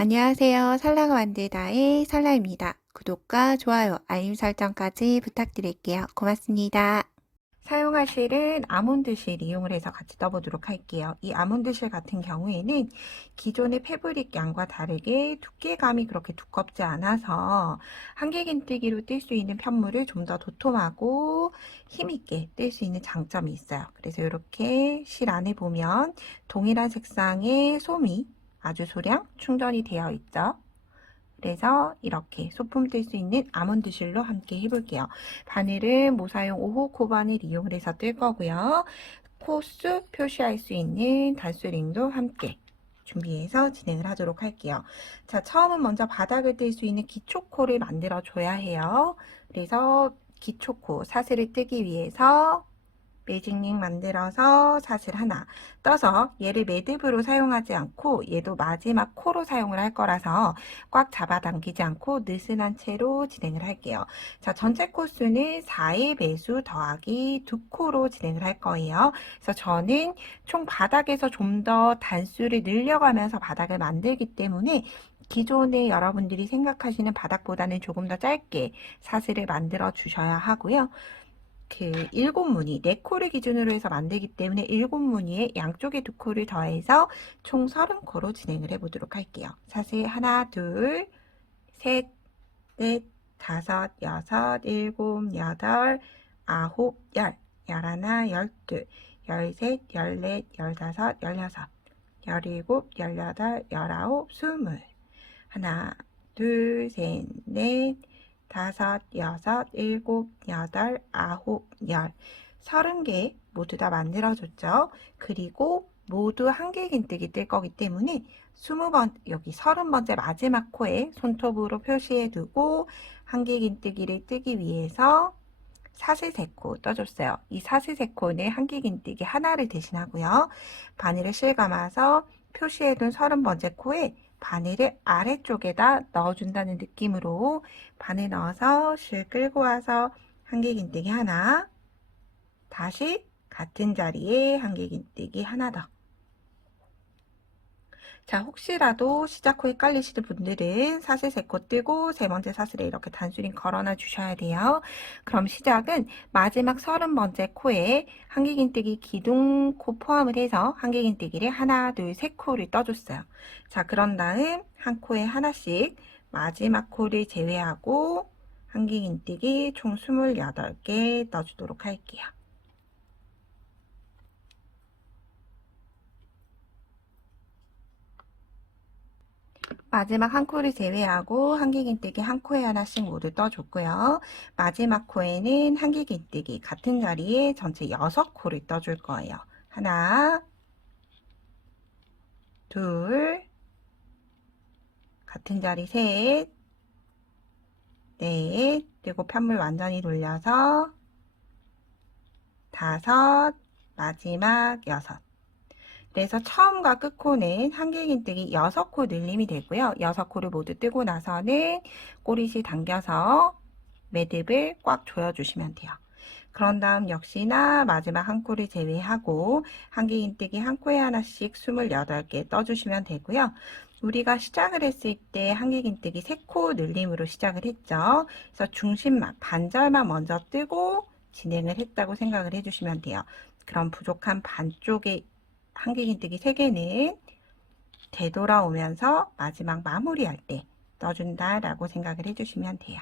안녕하세요. 설라가 만들다의 설라입니다. 구독과 좋아요, 알림 설정까지 부탁드릴게요. 고맙습니다. 사용할 실은 아몬드 실 이용을 해서 같이 떠보도록 할게요. 이 아몬드 실 같은 경우에는 기존의 패브릭 양과 다르게 두께감이 그렇게 두껍지 않아서 한길긴뜨기로 뜰 수 있는 편물을 좀 더 도톰하고 힘있게 뜰 수 있는 장점이 있어요. 그래서 이렇게 실 안에 보면 동일한 색상의 솜이 아주 소량 충전이 되어 있죠. 그래서 이렇게 소품 뜰 수 있는 아몬드 실로 함께 해볼게요. 바늘은 모사용 5호 코바늘 이용을 해서 뜰 거고요. 코수 표시할 수 있는 단수링도 함께 준비해서 진행을 하도록 할게요. 자, 처음은 먼저 바닥을 뜰 수 있는 기초코를 만들어 줘야 해요. 그래서 기초코 사슬을 뜨기 위해서 매직링 만들어서 사슬 하나 떠서 얘를 매듭으로 사용하지 않고 얘도 마지막 코로 사용을 할 거라서 꽉 잡아당기지 않고 느슨한 채로 진행을 할게요. 자, 전체 코수는 4의 배수 더하기 2코로 진행을 할 거예요. 그래서 저는 총 바닥에서 좀 더 단수를 늘려가면서 바닥을 만들기 때문에 기존에 여러분들이 생각하시는 바닥보다는 조금 더 짧게 사슬을 만들어 주셔야 하고요. 그 7무늬, 4코를 기준으로 해서 만들기 때문에 7무늬에 양쪽에 2코를 더해서 총 30코로 진행을 해보도록 할게요. 사슬 하나, 둘, 셋, 넷, 다섯, 여섯, 일곱, 여덟, 아홉, 열, 열하나, 열둘, 열셋, 열넷, 열다섯, 열여섯, 열일곱, 열여덟, 열아홉, 스물. 하나, 둘, 셋, 넷, 다섯, 여섯, 일곱, 여덟, 아홉, 열. 30개 모두 다 만들어줬죠. 그리고 모두 한길긴뜨기 뜰 거기 때문에 20번, 여기 30번째 마지막 코에 손톱으로 표시해 두고 한길긴뜨기를 뜨기 위해서 사슬 3코 떠줬어요. 이 사슬 3코는 한길긴뜨기 하나를 대신하고요. 바늘을 실감아서 표시해둔 30번째 코에 바늘을 아래쪽에다 넣어준다는 느낌으로 바늘 넣어서 실 끌고 와서 한길긴뜨기 하나, 다시 같은 자리에 한길긴뜨기 하나 더. 자, 혹시라도 시작 후 헷갈리시는 분들은 사슬 3코 뜨고 세 번째 사슬에 이렇게 단수링 걸어놔 주셔야 돼요. 그럼 시작은 마지막 30번째 코에 한길긴뜨기 기둥 코 포함을 해서 한길긴뜨기를 하나, 둘, 세 코를 떠줬어요. 자, 그런 다음 한 코에 하나씩 마지막 코를 제외하고 한길긴뜨기 총 28개 떠주도록 할게요. 마지막 한 코를 제외하고 한길긴뜨기 한 코에 하나씩 모두 떠줬고요. 마지막 코에는 한길긴뜨기 같은 자리에 전체 6코를 떠줄 거예요. 하나, 둘, 같은 자리 셋, 넷, 그리고 편물 완전히 돌려서 다섯, 마지막 여섯. 그래서 처음과 끝코는 한길긴뜨기 6코 늘림이 되고요. 6코를 모두 뜨고 나서는 꼬리실 당겨서 매듭을 꽉 조여주시면 돼요. 그런 다음 역시나 마지막 한 코를 제외하고 한길긴뜨기 한 코에 하나씩 28개 떠주시면 되고요. 우리가 시작을 했을 때 한길긴뜨기 3코 늘림으로 시작을 했죠. 그래서 중심만, 반절만 먼저 뜨고 진행을 했다고 생각을 해주시면 돼요. 그럼 부족한 반쪽의 한길긴뜨기 3개는 되돌아오면서 마지막 마무리할 때 떠준다 라고 생각을 해주시면 돼요.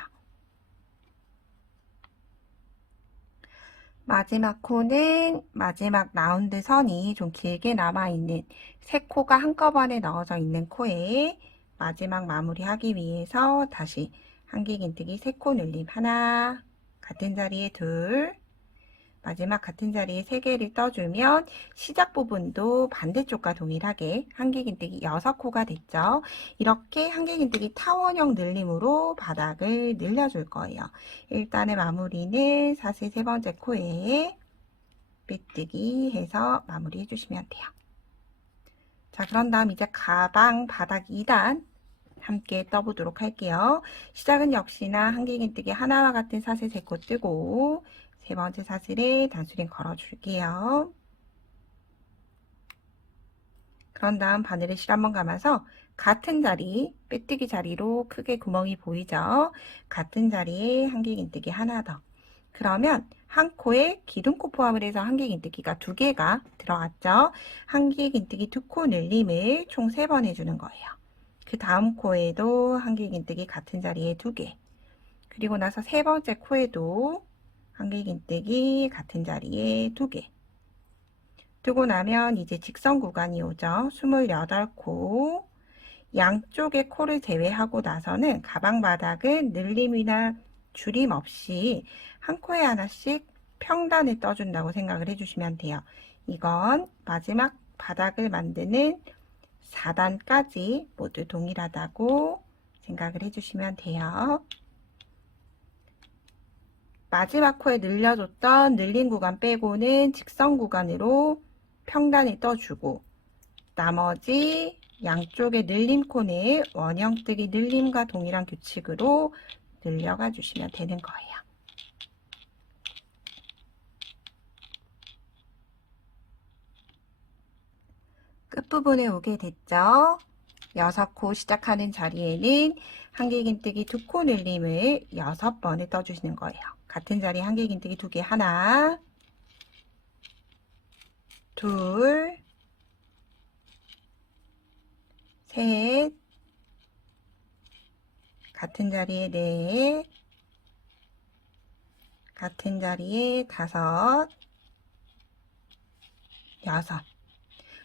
마지막 코는 마지막 라운드 선이 좀 길게 남아있는 3코가 한꺼번에 넣어져 있는 코에 마지막 마무리하기 위해서 다시 한길긴뜨기 3코 늘림 하나, 같은 자리에 둘, 마지막 같은 자리에 3개를 떠주면 시작 부분도 반대쪽과 동일하게 한길긴뜨기 6코가 됐죠. 이렇게 한길긴뜨기 타원형 늘림으로 바닥을 늘려줄 거예요. 일단의 마무리는 사슬 3번째 코에 빼뜨기 해서 마무리 해주시면 돼요. 자, 그런 다음 이제 가방 바닥 2단 함께 떠보도록 할게요. 시작은 역시나 한길긴뜨기 하나와 같은 사슬 3코 뜨고 세 번째 사슬에 단수링 걸어줄게요. 그런 다음 바늘에 실 한번 감아서 같은 자리, 빼뜨기 자리로 크게 구멍이 보이죠? 같은 자리에 한길긴뜨기 하나 더. 그러면 한 코에 기둥코 포함을 해서 한길긴뜨기가 2개가 들어갔죠? 한길긴뜨기 2코 늘림을 총 3번 해주는 거예요. 그 다음 코에도 한길긴뜨기 같은 자리에 2개. 그리고 나서 3번째 코에도 한길긴뜨기 같은 자리에 2개. 뜨고 나면 이제 직선 구간이 오죠. 28코. 양쪽의 코를 제외하고 나서는 가방 바닥은 늘림이나 줄임 없이 한 코에 하나씩 평단을 떠준다고 생각을 해주시면 돼요. 이건 마지막 바닥을 만드는 4단까지 모두 동일하다고 생각을 해주시면 돼요. 마지막 코에 늘려줬던 늘린 구간 빼고는 직선 구간으로 평단을 떠주고 나머지 양쪽의 늘림 코는 원형뜨기 늘림과 동일한 규칙으로 늘려가 주시면 되는 거예요. 끝부분에 오게 됐죠? 6코 시작하는 자리에는 한길긴뜨기 2코 늘림을 6번을 떠주시는 거예요. 같은 자리에 한길긴뜨기 2개 하나, 둘, 셋, 같은 자리에 넷, 같은 자리에 5, 6.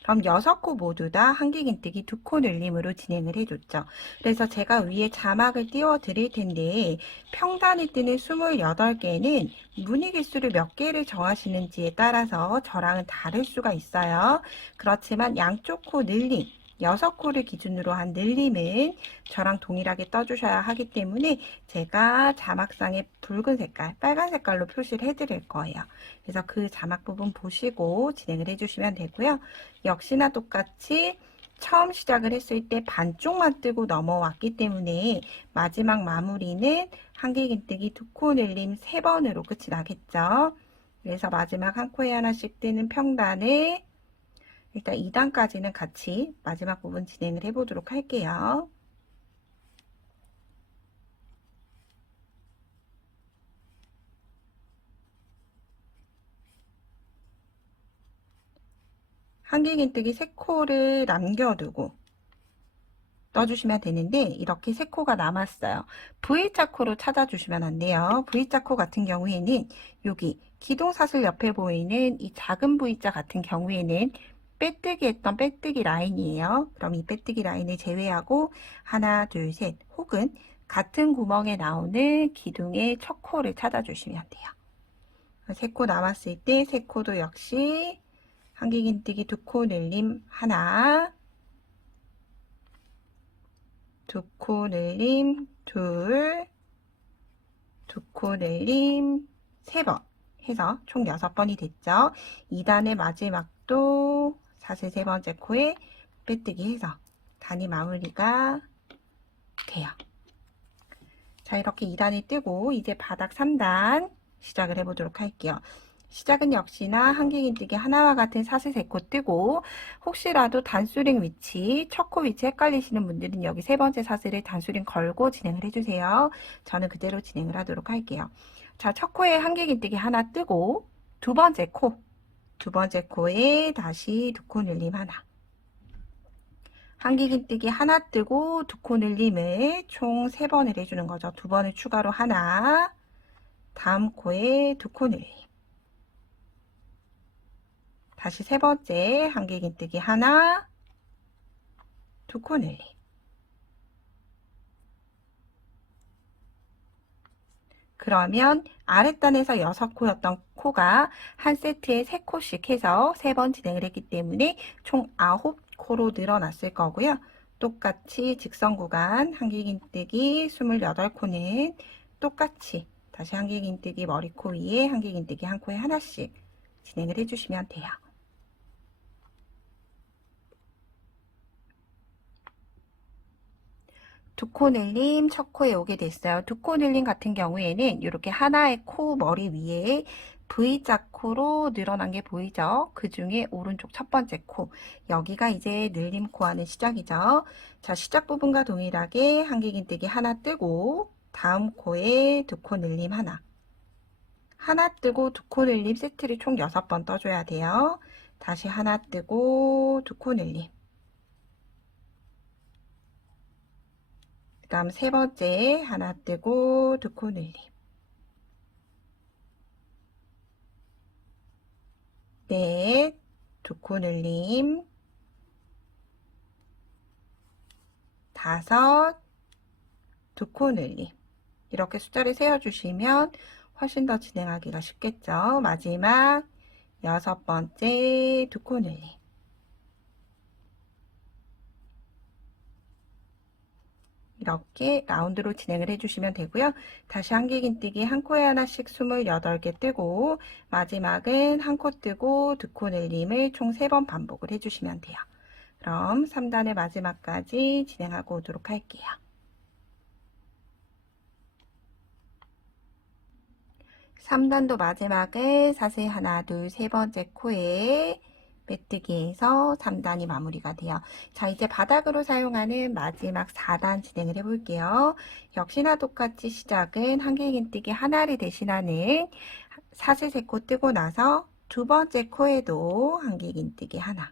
그럼 6코 모두 다 한길긴뜨기 2코 늘림으로 진행을 해줬죠. 그래서 제가 위에 자막을 띄워 드릴 텐데 평단이 뜨는 28개는 무늬 개수를 몇 개를 정하시는지에 따라서 저랑은 다를 수가 있어요. 그렇지만 양쪽 코 늘림 6코를 기준으로 한 늘림은 저랑 동일하게 떠주셔야 하기 때문에 제가 자막상에 붉은 색깔, 빨간 색깔로 표시를 해드릴 거예요. 그래서 그 자막 부분 보시고 진행을 해주시면 되고요. 역시나 똑같이 처음 시작을 했을 때 반쪽만 뜨고 넘어왔기 때문에 마지막 마무리는 한길긴뜨기 2코 늘림 3번으로 끝이 나겠죠. 그래서 마지막 한 코에 하나씩 뜨는 평단을 일단 2단까지는 같이 마지막 부분 진행을 해보도록 할게요. 한길긴뜨기 3코를 남겨두고 떠주시면 되는데 이렇게 3코가 남았어요. V자 코로 찾아주시면 안 돼요. V자 코 같은 경우에는 여기 기둥사슬 옆에 보이는 이 작은 V자 같은 경우에는 빼뜨기 했던 빼뜨기 라인이에요. 그럼 이 빼뜨기 라인을 제외하고 하나, 둘, 셋 혹은 같은 구멍에 나오는 기둥의 첫 코를 찾아주시면 돼요. 3코 남았을 때 3코도 역시 한길긴뜨기 2코 늘림 하나, 2코 늘림 둘, 2코 늘림 3번 해서 총 6번이 됐죠. 2단의 마지막도 사슬 3번째 코에 빼뜨기 해서 단위 마무리가 돼요. 자, 이렇게 2단이 뜨고 이제 바닥 3단 시작을 해보도록 할게요. 시작은 역시나 한길긴뜨기 하나와 같은 사슬 3코 뜨고 혹시라도 단수링 위치, 첫 코 위치 헷갈리시는 분들은 여기 3번째 사슬에 단수링 걸고 진행을 해주세요. 저는 그대로 진행을 하도록 할게요. 자, 첫 코에 한길긴뜨기 하나 뜨고 두 번째 코에 다시 2코 늘림 하나. 한길긴뜨기 하나 뜨고 2코 늘림을 총 3번을 해주는 거죠. 2번을 추가로 하나, 다음 코에 2코 늘림. 다시 3번째 한길긴뜨기 하나, 2코 늘림. 그러면 아랫단에서 6코였던 코가 한 세트에 3코씩 해서 3번 진행을 했기 때문에 총 9코로 늘어났을 거고요. 똑같이 직선 구간 한길긴뜨기 28코는 똑같이 다시 한길긴뜨기 머리코 위에 한길긴뜨기 한 코에 하나씩 진행을 해주시면 돼요. 2코 늘림 첫 코에 오게 됐어요. 2코 늘림 같은 경우에는 이렇게 하나의 코 머리 위에 V자 코로 늘어난 게 보이죠? 그 중에 오른쪽 첫 번째 코, 여기가 이제 늘림 코 하는 시작이죠. 자, 시작 부분과 동일하게 한길긴뜨기 하나 뜨고 다음 코에 두 코 늘림 하나 뜨고 두 코 늘림 세트를 총 6번 떠줘야 돼요. 다시 하나 뜨고 두 코 늘림, 그 다음 세 번째 하나 뜨고 두 코 늘림, 넷, 두 코 늘림, 다섯, 두 코 늘림. 이렇게 숫자를 세어주시면 훨씬 더 진행하기가 쉽겠죠. 마지막 여섯 번째 두 코 늘림. 이렇게 라운드로 진행을 해주시면 되고요. 다시 한길긴뜨기 한 코에 하나씩 28개 뜨고 마지막은 한 코 뜨고 두 코 늘림을 총 3번 반복을 해주시면 돼요. 그럼 3단의 마지막까지 진행하고 오도록 할게요. 3단도 마지막에 사슬 하나, 둘, 세 번째 코에 메뜨기에서 3단이 마무리가 돼요. 자, 이제 바닥으로 사용하는 마지막 4단 진행을 해볼게요. 역시나 똑같이 시작은 한길긴뜨기 하나를 대신하는 사슬 3코 뜨고 나서 두 번째 코에도 한길긴뜨기 하나.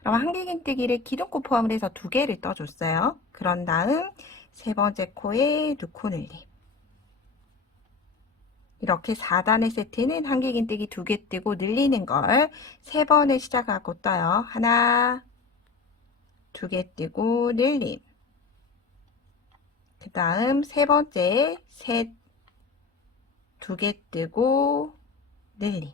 그럼 한길긴뜨기를 기둥코 포함을 해서 2개를 떠줬어요. 그런 다음 세 번째 코에 두 코 늘림. 이렇게 4단의 세트는 한길긴뜨기 2개 뜨고 늘리는 걸 3번을 시작하고 떠요. 하나, 2개 뜨고 늘림. 그 다음 세 번째 셋, 2개 뜨고 늘림.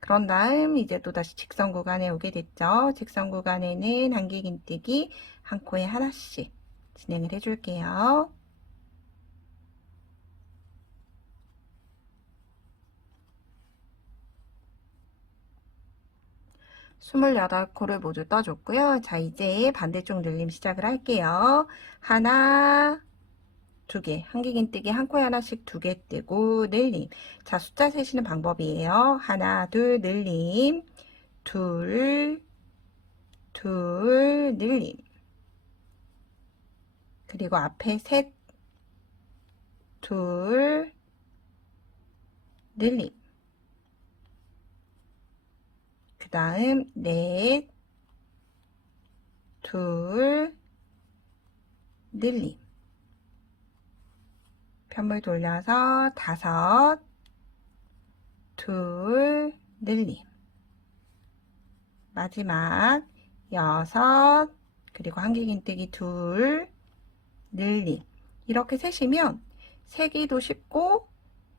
그런 다음 이제 또다시 직선 구간에 오게 됐죠. 직선 구간에는 한길긴뜨기 한 코에 하나씩 진행을 해줄게요. 28코를 모두 떠줬고요. 자, 이제 반대쪽 늘림 시작을 할게요. 하나, 2개, 한길긴뜨기 한 코에 하나씩 2개 뜨고 늘림. 자, 숫자 세시는 방법이에요. 하나, 둘, 늘림, 둘, 늘림. 그리고 앞에 셋, 둘, 늘림. 그 다음 넷, 둘, 늘림. 편물 돌려서 다섯, 둘, 늘림. 마지막 여섯, 그리고 한길긴뜨기 둘, 늘림. 이렇게 세시면 세기도 쉽고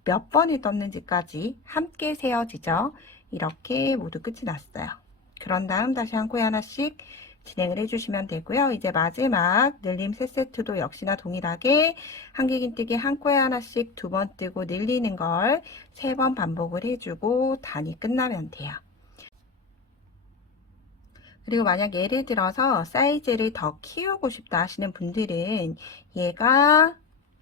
몇 번이 떴는지까지 함께 세어지죠. 이렇게 모두 끝이 났어요. 그런 다음 다시 한 코에 하나씩 진행을 해주시면 되고요. 이제 마지막 늘림 3세트도 역시나 동일하게 한길긴뜨기 한 코에 하나씩 2번 뜨고 늘리는 걸 3번 반복을 해주고 단이 끝나면 돼요. 그리고 만약 예를 들어서 사이즈를 더 키우고 싶다 하시는 분들은 얘가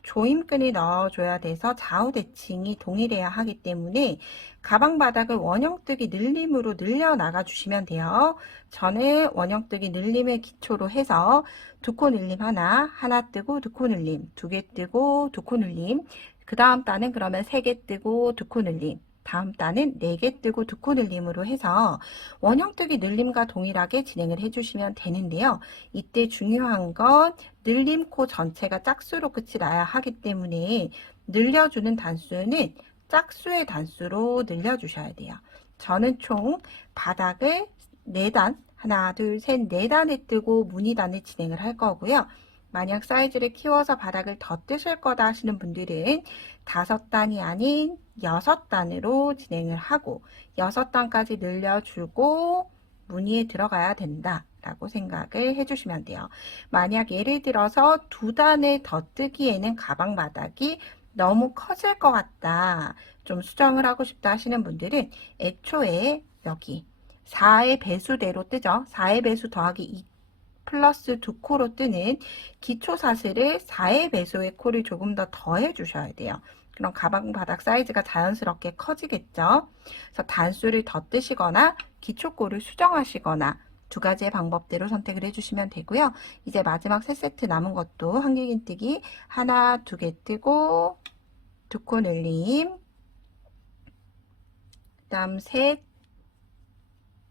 조임끈을 넣어줘야 돼서 좌우 대칭이 동일해야 하기 때문에 가방 바닥을 원형뜨기 늘림으로 늘려나가 주시면 돼요. 저는 원형뜨기 늘림을 기초로 해서 두 코 늘림 하나 뜨고 두 코 늘림, 2개 뜨고 두 코 늘림, 그 다음 단은 그러면 3개 뜨고 두 코 늘림, 다음 단은 4개 뜨고 두 코 늘림으로 해서 원형뜨기 늘림과 동일하게 진행을 해주시면 되는데요. 이때 중요한 건 늘림코 전체가 짝수로 끝이 나야 하기 때문에 늘려주는 단수는 짝수의 단수로 늘려주셔야 돼요. 저는 총 바닥을 4단, 하나, 둘, 셋, 4단에 뜨고 무늬단을 진행을 할 거고요. 만약 사이즈를 키워서 바닥을 더 뜨실 거다 하시는 분들은 5단이 아닌 6단으로 진행을 하고 6단까지 늘려주고 무늬에 들어가야 된다 라고 생각을 해주시면 돼요. 만약 예를 들어서 2단을 더 뜨기에는 가방 바닥이 너무 커질 것 같다, 좀 수정을 하고 싶다 하시는 분들은 애초에 여기 4의 배수대로 뜨죠. 4의 배수 더하기 2 플러스 2코로 뜨는 기초 사슬을 4의 배수의 코를 조금 더 더해 주셔야 돼요. 그럼 가방 바닥 사이즈가 자연스럽게 커지겠죠. 그래서 단수를 덧뜨시거나 기초골을 수정하시거나 두 가지의 방법대로 선택을 해주시면 되고요. 이제 마지막 3세트 남은 것도 한길긴뜨기 하나, 두 개 뜨고 두 코 늘림, 그 다음 셋,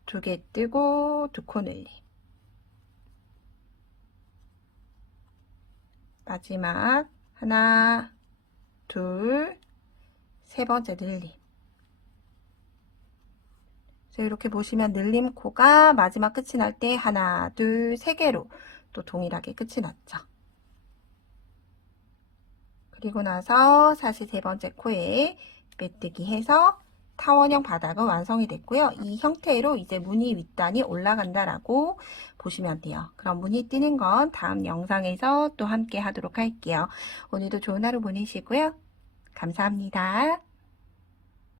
두 개 뜨고 두 코 늘림, 마지막 하나, 둘, 세 번째 늘림. 이렇게 보시면 늘림 코가 마지막 끝이 날 때 하나, 둘, 세 개로 또 동일하게 끝이 났죠. 그리고 나서 사실 세 번째 코에 메뜨기 해서 타원형 바닥은 완성이 됐고요. 이 형태로 이제 무늬 윗단이 올라간다라고 보시면 돼요. 그럼 무늬 뜨는 건 다음 영상에서 또 함께 하도록 할게요. 오늘도 좋은 하루 보내시고요. 감사합니다.